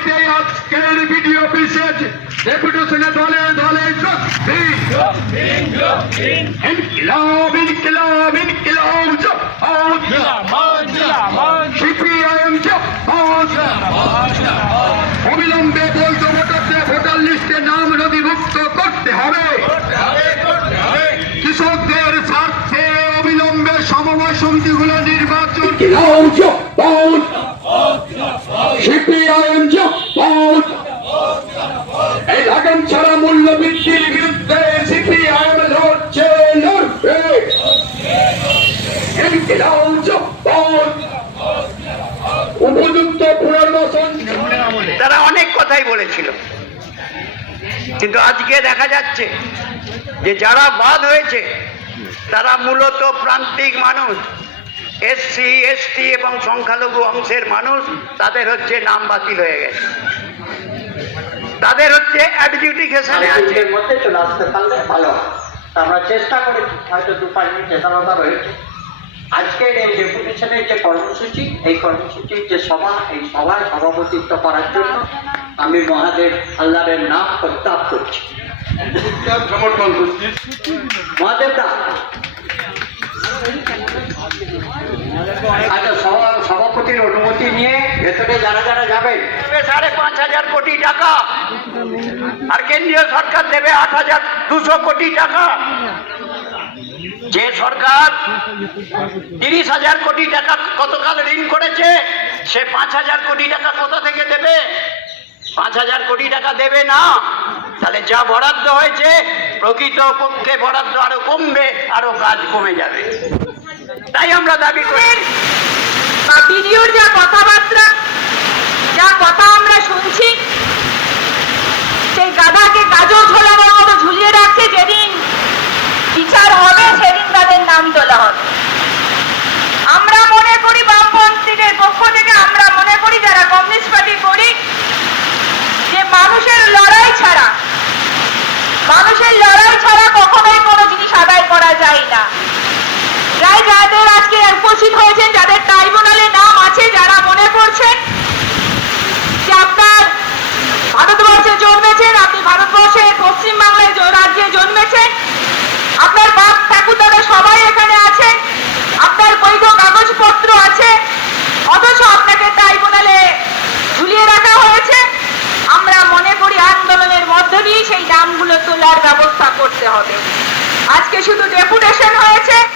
দাবিতে আজকের ভিডিও অফিসের ডেপুটেশনে দলে দলে ইনকিলাব ইনকিলাব ইনকিলাব সিপিআইএম অবিলম্বে বৈধ ভোটারদের ভোটার লিস্টে নাম নথিভুক্ত করতে হবে। কৃষকদের স্বার্থে অবিলম্বে সমবায় সমিতিগুলো নির্বাচন সিপিআইএম এই লাগাম ছাড়া মূল্য বৃদ্ধির বিরুদ্ধে সিপিআইএম লড়ছে লড়বে। উপযুক্ত পুনর্বাসন তারা অনেক কথাই বলেছিল, কিন্তু আজকে দেখা যাচ্ছে যে যারা বাদ হয়েছে তারা মূলত প্রান্তিক মানুষ, এসসি এসটি এবং সংখ্যালঘু অংশের মানুষ। তাদের হচ্ছে নাম বাতিল হয়ে গেছে, তাদের হচ্ছে অ্যাডজুডিকেশনে আছে। মধ্যে চলে আসতে পারলে ভালো। আমরা চেষ্টা করেছি, হয়তো 2-5 মিনিট চেতনতা রয়েছে। আজকের এই ডেপুটেশনের যে কর্মসূচি, এই কর্মসূচির যে সভা, এই সভায় সভাপতিত্ব করার জন্য আমি মহাদেব হালদারের নাম প্রস্তাব করছি। সমর্থন করছি মহাদেব দা। আচ্ছা, সভাপতির অনুমতি নিয়ে ভেতরে যারা যারা যাবেন 5,500 কোটি টাকা, আর কেন্দ্রীয় সরকার দেবে 8,200 কোটি টাকা। যে সরকার 30,000 কোটি টাকা গতকাল ঋণ করেছে, সে 5,000 কোটি টাকা কোথা থেকে দেবে? 5,000 কোটি টাকা দেবে না। তাহলে যা বরাদ্দ হয়েছে, প্রকৃত পক্ষে বরাদ্দ আরো কমবে, আরো কাজ কমে যাবে। তাই আমরা দাবি করি, ভিডিওর যা কথাবার্তা, যা কথা আমরা শুনছি, সেই গাধাকে গাজর ঝোলানোর মতো ঝুলিয়ে রাখছে। যেদিন বিচার হবে সেদিন তাদের নাম তোলা হবে। আমরা মনে করি, বামপন্থীদের পক্ষ থেকে আমরা মনে করি, যারা কমিউনিস্ট পার্টি করি, যে মানুষের লড়াই ছাড়া কখনোই কোনো জিনিস আদায় করা যায় না। তাই যাদের আজকে উপস্থিত হয়েছেন, যাদের ট্রাইব্যুনালে নাম আছে, যারা মনে করছেন যে আপনার ভারতবর্ষে জন্মেছেন, আপনি ভারতবর্ষের পশ্চিমবাংলায় রাজ্যে জন্মেছেন, আপনার বাপ ঠাকুরদাদা সবাই এখানে আছেন, আপনার বৈধ কাগজপত্র আছে, অথচ আপনাকে ট্রাইব্যুনালে ঝুলিয়ে রাখা হয়েছে। আমরা মনে করি আন্দোলনের মধ্য দিয়ে সেই নামগুলো তোলার ব্যবস্থা করতে হবে। আজকে শুধু